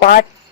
5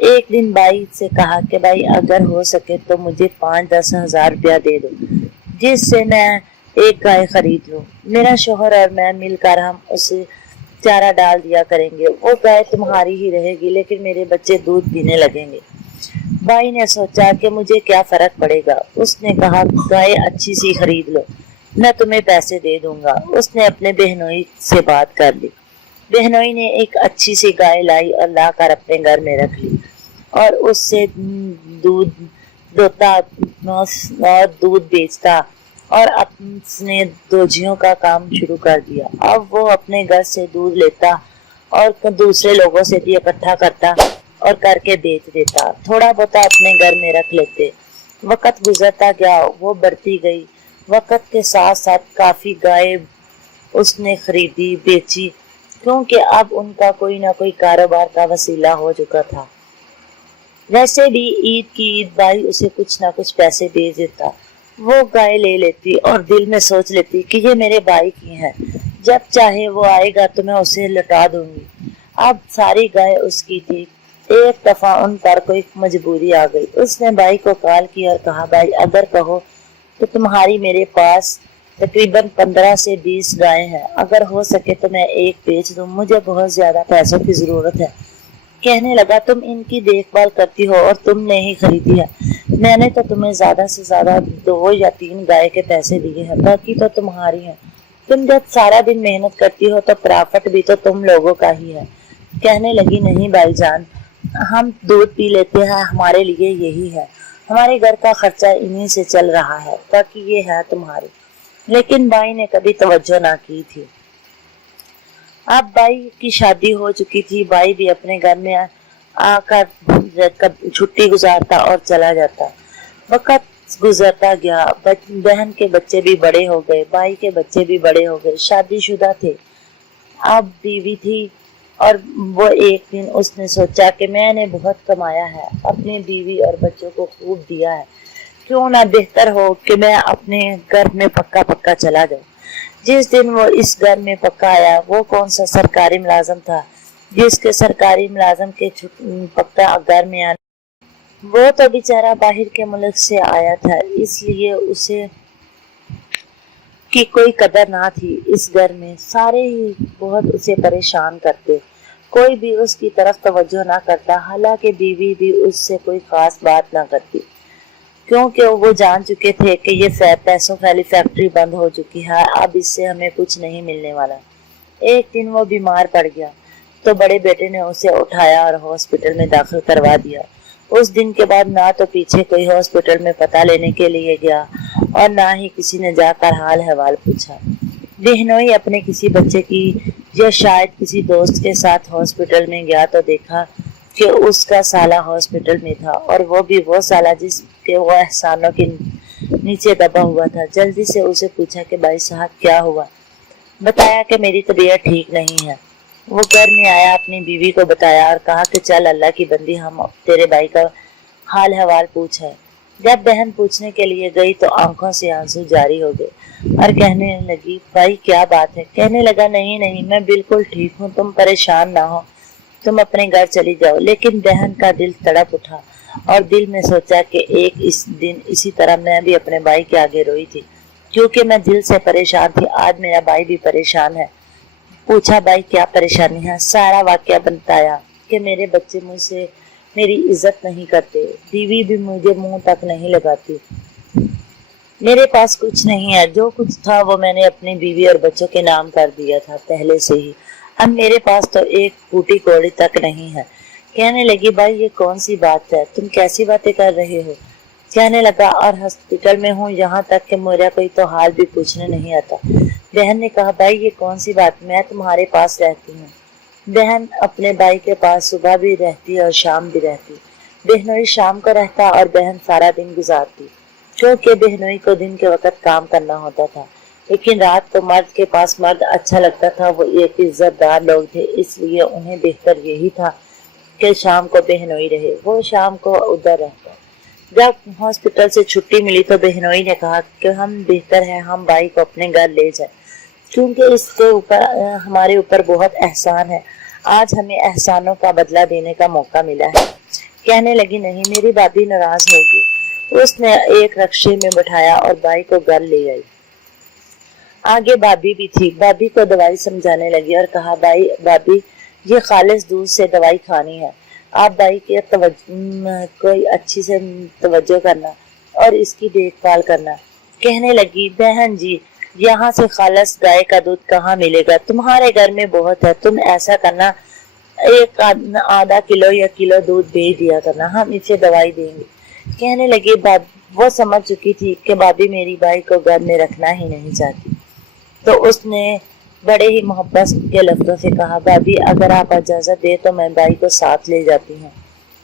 ایک دن بائی سے کہا کہ بھائی اگر ہو سکے تو مجھے 5-10 ہزار روپیہ دے دو جس سے میں ایک گائے خرید لوں. میرا شوہر اور میں مل کر ہم اسے چارہ ڈال دیا کریں گے. وہ گائے تمہاری ہی رہے گی لیکن میرے بچے دودھ پینے لگیں گے. بھائی نے سوچا کہ مجھے کیا فرق پڑے گا. اس نے کہا گائے اچھی سی خرید لو, میں تمہیں پیسے دے دوں گا. اس نے اپنے بہنوئی سے بات کر لی. بہنوئی نے ایک اچھی سی گائے لائی اور لا کر اپنے گھر میں رکھ لی اور اس سے دودھ دوتا اور دودھ بیچتا اور اپنے دوجیوں کا کام شروع کر دیا. اب وہ اپنے گھر سے دودھ لیتا اور دوسرے لوگوں سے بھی اکٹھا کرتا اور کر کے بیچ دیتا. تھوڑا بہت اپنے گھر میں رکھ لیتے. وقت گزرتا گیا, وہ بڑھتی گئی. وقت کے ساتھ ساتھ کافی گائے اس نے خریدی بیچی کیونکہ اب ان کا کوئی نہ کوئی کاروبار کا وسیلہ ہو چکا تھا. ویسے بھی عید کی عید بھائی اسے کچھ نہ کچھ پیسے بھیج دیتا. وہ گائے لے لیتی اور دل میں سوچ لیتی کہ یہ میرے بھائی کی ہے, جب چاہے وہ آئے گا تو میں اسے لٹا دوں گی. اب ساری گائے اس کی تھی. ایک دفعہ ان پر کوئی مجبوری آ گئی. اس نے بھائی کو کال کیا اور کہا بھائی اگر کہو تو تمہاری میرے پاس تقریباً 15 سے 20 گائے ہیں, اگر ہو سکے تو میں ایک بیچ دوں, مجھے بہت زیادہ پیسوں کی ضرورت ہے. کہنے لگا تم ان کی دیکھ بھال کرتی ہو اور تم نے ہی خریدی ہے. میں نے تو تمہیں زیادہ سے زیادہ 2 یا 3 گائے کے پیسے دیے ہیں, باقی تو تمہاری ہیں. تم جب سارا دن محنت کرتی ہو تو پرافٹ بھی تو تم لوگوں کا ہی ہے. کہنے لگی نہیں بھائی جان, ہم دودھ پی لیتے ہیں, ہمارے لیے یہی ہے, ہمارے گھر کا خرچہ انہی سے چل رہا ہے, باقی یہ ہے تمہاری. لیکن بھائی نے کبھی توجہ نہ کی تھی. اب بھائی کی شادی ہو چکی تھی. بھائی بھی اپنے گھر میں آ کر چھٹی گزارتا اور چلا جاتا. وقت گزرتا گیا. بہن کے بچے بھی بڑے ہو گئے, بھائی کے بچے بھی بڑے ہو گئے, شادی شدہ تھے. اب بیوی تھی اور وہ ایک دن اس نے سوچا کہ میں نے بہت کمایا ہے, اپنی بیوی اور بچوں کو خوب دیا ہے, کیوں نہ بہتر ہو کہ میں اپنے گھر میں پکا چلا جاؤں. جس دن وہ اس گھر میں پکا آیا, وہ کون سا سرکاری ملازم تھا جس کے سرکاری ملازم کے پکا گھر میں آنا. وہ تو بیچارہ باہر کے ملک سے آیا تھا, اس لیے اسے کی کوئی قدر نہ تھی. اس گھر میں سارے ہی بہت اسے پریشان کرتے, کوئی بھی اس کی طرف توجہ نہ کرتا. حالانکہ بیوی بھی اس سے کوئی خاص بات نہ کرتی کیونکہ وہ جان چکے تھے کہ یہ پیسوں والی فیکٹری بند ہو چکی ہے, اب اس سے ہمیں کچھ نہیں ملنے والا. ایک دن وہ بیمار پڑ گیا تو بڑے بیٹے نے اسے اٹھایا اور ہاسپٹل میں داخل کروا دیا. اس دن کے بعد نہ تو پیچھے کوئی ہاسپٹل میں پتہ لینے کے لیے گیا اور نہ ہی کسی نے جا کر حال حوال پوچھا. بہنوئی اپنے کسی بچے کی یا شاید کسی دوست کے ساتھ ہاسپٹل میں گیا تو دیکھا کہ اس کا سالہ ہاسپٹل میں تھا, اور وہ بھی وہ سالہ جس کے وہ احسانوں کے نیچے دبا ہوا تھا. جلدی سے اسے پوچھا کہ بھائی صاحب کیا ہوا. بتایا کہ میری طبیعت ٹھیک نہیں ہے. وہ گھر میں آیا, اپنی بیوی کو بتایا اور کہا کہ چل اللہ کی بندی ہم تیرے بھائی کا حال حوال پوچھ ہے. جب بہن پوچھنے کے لیے گئی تو آنکھوں سے آنسو جاری ہو گئے اور کہنے لگی بھائی کیا بات ہے. کہنے لگا نہیں میں بالکل ٹھیک ہوں, تم پریشان نہ ہو, تم اپنے گھر چلی جاؤ. لیکن بہن کا دل تڑپ اٹھا اور دل میں سوچا کہ ایک اس دن اسی طرح میں بھی اپنے بھائی کے آگے روئی تھی کیونکہ میں دل سے پریشان تھی. آج میرا بھائی بھی پریشان ہے. پوچھا بھائی کیا پریشانی ہے. سارا واقعہ بتایا کہ میرے بچے مجھ سے میری عزت نہیں کرتے, بیوی بھی مجھے منہ تک نہیں لگاتی, میرے پاس کچھ نہیں ہے, جو کچھ تھا وہ میں نے اپنی بیوی اور بچوں کے نام کر دیا تھا پہلے سے ہی, اب میرے پاس تو ایک پھوٹی کوڑی تک نہیں ہے. کہنے لگی بھائی یہ کون سی بات ہے, تم کیسی باتیں کر رہے ہو. کہنے لگا اور ہاسپٹل میں ہوں, یہاں تک کہ میرا کوئی تو حال بھی پوچھنے نہیں آتا. بہن نے کہا بھائی یہ کون سی بات, میں تمہارے پاس رہتی ہوں. بہن اپنے بھائی کے پاس صبح بھی رہتی اور شام بھی رہتی. بہنوئی شام کو رہتا اور بہن سارا دن گزارتی کیونکہ بہنوئی کو دن کے وقت کام کرنا ہوتا تھا, لیکن رات کو مرد کے پاس مرد اچھا لگتا تھا. وہ ایک عزت دار لوگ تھے, اس لیے انہیں بہتر یہی تھا کہ شام کو بہنوئی رہے. وہ شام کو ادھر رہتا. جب ہاسپٹل سے چھٹی ملی تو بہنوئی نے کہا کہ ہم بہتر ہے ہم بھائی کو اپنے گھر لے جائیں کیونکہ اس کے اوپر ہمارے اوپر بہت احسان ہے. آج ہمیں احسانوں کا بدلہ دینے کا موقع ملا ہے. کہنے لگی نہیں میری بھابھی ناراض ہوگی۔ اس نے ایک رکشے میں بٹھایا اور بھائی کو گھر لے گئی۔ آگے بھابھی بھی تھی، بھابھی کو دوائی سمجھانے لگی اور کہا بھابھی یہ خالص دودھ سے دوائی کھانی ہے، آپ بھائی کی کوئی اچھی سے توجہ کرنا اور اس کی دیکھ بھال کرنا۔ کہنے لگی بہن جی یہاں سے خالص گائے کا دودھ کہاں ملے گا، تمہارے گھر میں بہت ہے، تم ایسا کرنا ایک آدھا کلو یا کلو دودھ بھیج دیا کرنا، ہم اسے دوائی دیں گے۔ کہنے لگی وہ سمجھ چکی تھی کہ بھابھی میری بھائی کو گھر میں رکھنا ہی نہیں چاہتی، تو اس نے بڑے ہی محبت کے لفظوں سے کہا بھابھی اگر آپ اجازت دے تو میں بھائی کو ساتھ لے جاتی ہوں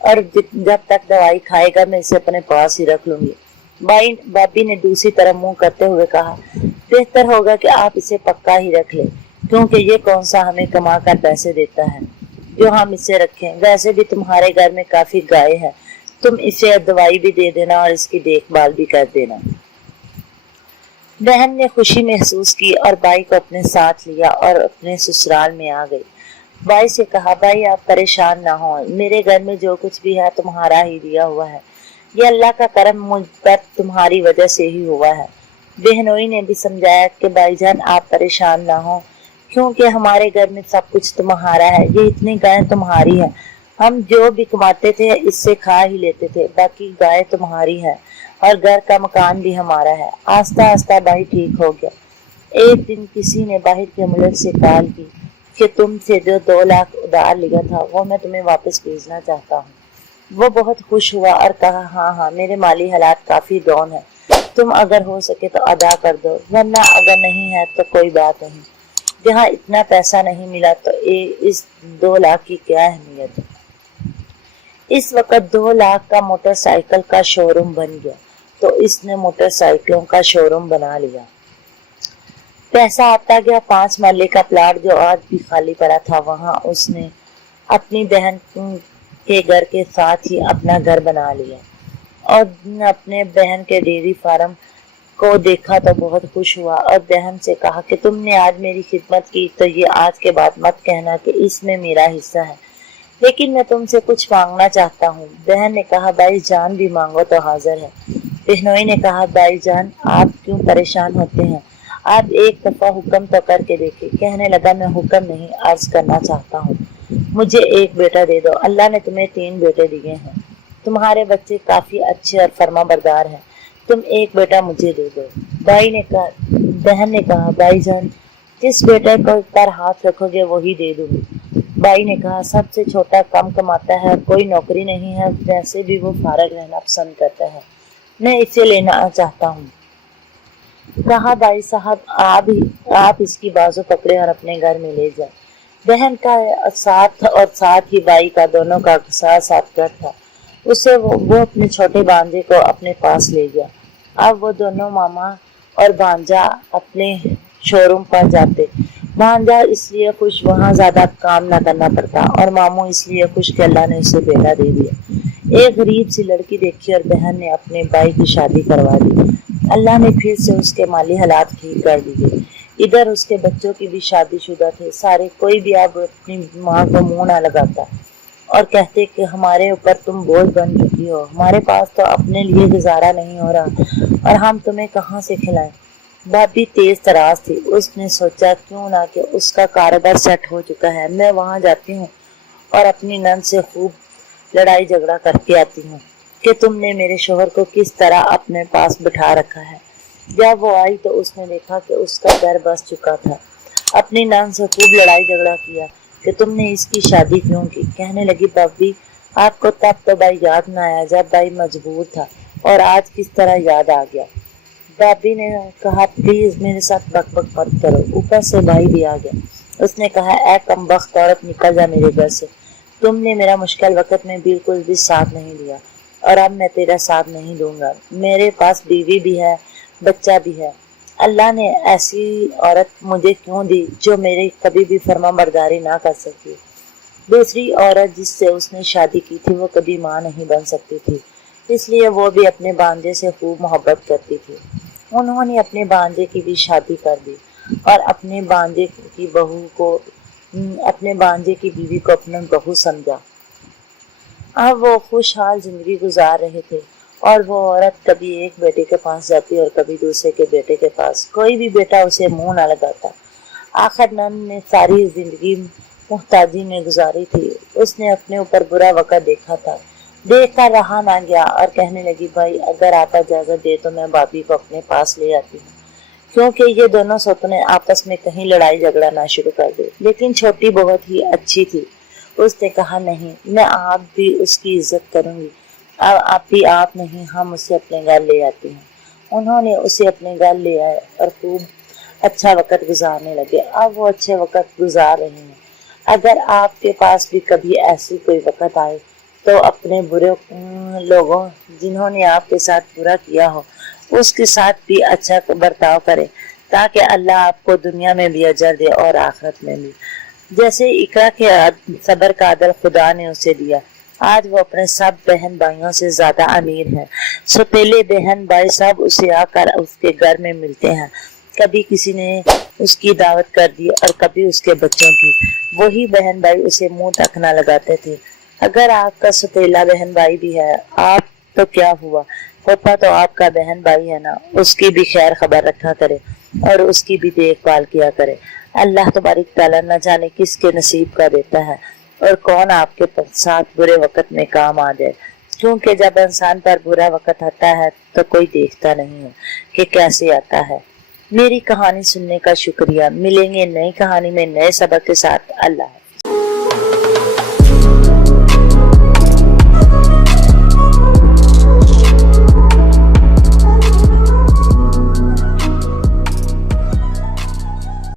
اور جب تک دوائی کھائے گا میں اسے اپنے پاس ہی رکھ لوں گی۔ بھابھی نے دوسری طرف منہ کرتے ہوئے کہا بہتر ہوگا کہ آپ اسے پکا ہی رکھ لیں، کیونکہ یہ کون سا ہمیں کما کر پیسے دیتا ہے جو ہم اسے رکھیں، ویسے بھی تمہارے گھر میں کافی گائے ہے، تم اسے دوائی بھی دے دینا اور اس کی دیکھ بھال بھی کر دینا۔ بہن نے خوشی محسوس کی اور بھائی کو اپنے ساتھ لیا اور اپنے سسرال میں آ گئی۔ بھائی سے کہا بھائی آپ پریشان نہ ہو، میرے گھر میں جو کچھ بھی ہے تمہارا ہی دیا ہوا ہے، یہ اللہ کا کرم مجھ پر تمہاری وجہ سے ہی ہوا ہے۔ بہنوئی نے بھی سمجھایا کہ بھائی جان آپ پریشان نہ ہو، کیونکہ ہمارے گھر میں سب کچھ تمہارا ہے، یہ اتنی گائے تمہاری ہے، ہم جو بھی کماتے تھے اس سے کھا ہی لیتے تھے، باقی گائے تمہاری ہے اور گھر کا مکان بھی ہمارا ہے۔ آہستہ آہستہ بھائی ٹھیک ہو گیا۔ ایک دن کسی نے باہر کے ملک سے کال کی کہ تم سے جو 2 لاکھ ادھار لیا تھا وہ میں تمہیں واپس بھیجنا چاہتا ہوں۔ وہ بہت خوش ہوا اور کہا ہاں میرے مالی حالات کافی ڈاؤن ہے، تم اگر ہو سکے تو ادا کر دو، ورنہ اگر نہیں ہے تو کوئی بات نہیں، جہاں اتنا پیسہ نہیں ملا تو اس 2 لاکھ کی کیا اہمیت ہے۔ اس وقت 2 لاکھ کا موٹر سائیکل کا شو روم بن گیا تو اس نے موٹر سائیکلوں کا شو روم بنا لیا۔ پیسہ آتا گیا، 5 مرلے کا پلاٹ جو آج بھی خالی پڑا تھا وہاں اس نے اپنی بہن کے گھر کے ساتھ ہی اپنا گھر بنا لیا اور اپنے بہن کے ڈیری فارم کو دیکھا تو بہت خوش ہوا اور بہن سے کہا کہ تم نے آج میری خدمت کی تو یہ آج کے بعد مت کہنا کہ اس میں میرا حصہ ہے، لیکن میں تم سے کچھ مانگنا چاہتا ہوں۔ بہن نے کہا بھائی جان بھی مانگو تو حاضر ہے۔ بہنوئی نے کہا بھائی جان آپ کیوں پریشان ہوتے ہیں، آپ ایک دفعہ حکم تو کر کے دیکھیں۔ کہنے لگا میں حکم نہیں عرض کرنا چاہتا ہوں، مجھے ایک بیٹا دے دو، اللہ نے تمہیں 3 بیٹے دیے ہیں، تمہارے بچے کافی اچھے اور فرما بردار ہیں، تم ایک بیٹا مجھے دے دو۔ بہن نے کہا بھائی جان جس بیٹے کو پر ہاتھ رکھو گے وہی دے دوں گی۔ بھائی نے کہا سب سے چھوٹا کم کماتا ہے، کوئی نوکری نہیں ہے، ویسے بھی وہ فارغ رہنا پسند کرتا ہے، میں اسے لینا چاہتا ہوں۔ کہا بھائی صاحب آپ اس کی بازو پکڑے اور اپنے گھر میں لے جائیں۔ بہن کا ساتھ اور ساتھ ہی بھائی کا دونوں کا ساتھ گھر تھا، اسے وہ اپنے چھوٹے بانجے کو اپنے پاس لے گیا۔ اب وہ دونوں ماما اور بانجا اپنے شو روم پر جاتے، بانجا اس لیے خوش وہاں زیادہ کام نہ کرنا پڑتا اور ماموں اس لیے خوش کہ اللہ نے اسے بیٹا دے دیا۔ ایک غریب سی لڑکی دیکھی اور بہن نے اپنے بھائی کی شادی کروا دی۔ اللہ نے پھر سے اس کے مالی حالات ٹھیک کر دیے، ادھر اس کے بچوں کی بھی شادی شدہ تھے سارے، کوئی بھی اب اپنی ماں کو منہ نہ لگاتا اور کہتے کہ ہمارے اوپر تم بوجھ بن چکی ہو، ہمارے پاس تو اپنے لیے گزارا نہیں ہو رہا اور ہم تمہیں کہاں سے کھلائیں۔ بھابھی تیز تراز تھی، اس نے سوچا کیوں نہ کہ اس کا کاروبار سیٹ ہو چکا ہے، میں وہاں جاتی ہوں اور اپنی نند سے خوب لڑائی جھگڑا کر کے آتی ہوں کہ تم نے میرے شوہر کو کس طرح اپنے پاس بٹھا رکھا ہے۔ جب وہ آئی تو اس نے دیکھا کہ اس کا گھر بس چکا تھا، اپنی نند سے خوب لڑائی جھگڑا کیا کہ تم نے اس کی شادی کیوں کی۔ کہنے لگی بھابھی آپ کو تب تو بھائی یاد نہ آیا جب بھائی مجبور تھا اور آج کس طرح یاد آ گیا۔ بھابھی نے کہا پلیز میرے ساتھ بک بک مت کرو۔ اوپر سے بھائی بھی آ گیا، اس نے کہا اے کم بخت عورت نکل جا میرے گھر سے، تم نے میرا مشکل وقت میں بالکل بھی ساتھ نہیں دیا اور اب میں تیرا ساتھ نہیں دوں گا، میرے پاس بیوی بھی ہے بچہ بھی ہے، اللہ نے ایسی عورت مجھے کیوں دی جو میری کبھی بھی فرما برداری نہ کر سکی۔ دوسری عورت جس سے اس نے شادی کی تھی وہ کبھی ماں نہیں بن سکتی تھی، اس لیے وہ بھی اپنے بانجے سے خوب محبت کرتی تھی۔ انہوں نے اپنے بانجے کی بھی شادی کر دی اور اپنے بانجے کی بیوی کو اپنا بہو سمجھا۔ اب وہ خوشحال زندگی گزار رہے تھے اور وہ عورت کبھی ایک بیٹے کے پاس جاتی اور کبھی دوسرے کے بیٹے کے پاس، کوئی بھی بیٹا اسے منہ نہ لگاتا۔ آخر نند نے ساری زندگی محتاجی میں گزاری تھی، اس نے اپنے اوپر برا وقت دیکھا تھا، دیکھ کر رہا نہ گیا اور کہنے لگی بھائی اگر آپ اجازت دے تو میں بھابھی کو اپنے پاس لے آتی ہوں، کیونکہ یہ دونوں سوتنے آپس میں کہیں لڑائی جھگڑا نہ شروع کر دے۔ لیکن چھوٹی بہت ہی اچھی تھی، اس نے کہا نہیں، میں آپ بھی اس کی عزت کروں گی، آپ بھی آپ نہیں، ہم اسے اپنے گھر لے آتے ہیں۔ انہوں نے اسے اپنے گھر لے آئے اور خوب اچھا وقت گزارنے لگے۔ اب وہ اچھے وقت گزار رہے ہیں۔ اگر آپ کے پاس بھی کبھی ایسی کوئی وقت آئے تو اپنے برے لوگوں جنہوں نے آپ کے ساتھ برا کیا ہو اس کے ساتھ بھی اچھا برتاؤ کرے تاکہ اللہ آپ کو دنیا میں بھی اجر دے اور آخرت میں بھی۔ جیسے اقرا کے صبر کا عدل خدا نے اسے دیا، آج وہ اپنے سب بہن بھائیوں سے زیادہ امیر ہے۔ سوتیلے بہن بھائی سب اسے آ کر اس کے گھر میں ملتے ہیں، کبھی کسی نے اس کی دعوت کر دی اور کبھی اس کے بچوں کی۔ وہی بہن بھائی اسے منہ تک نہ لگاتے تھے۔ اگر آپ کا سوتیلا بہن بھائی بھی ہے آپ تو کیا ہوا، ہوتا تو آپ کا بہن بھائی ہے نا، اس کی بھی خیر خبر رکھا کرے اور اس کی بھی دیکھ بھال کیا کرے۔ اللہ تبارک تعالیٰ نہ جانے کس کے نصیب کا دیتا ہے اور کون آپ کے ساتھ برے وقت میں کام آ جائے، کیونکہ جب انسان پر برا وقت آتا ہے تو کوئی دیکھتا نہیں ہے کہ کیسے آتا ہے۔ میری کہانی سننے کا شکریہ، ملیں گے نئی کہانی میں نئے سبق کے ساتھ۔ اللہ حافظ۔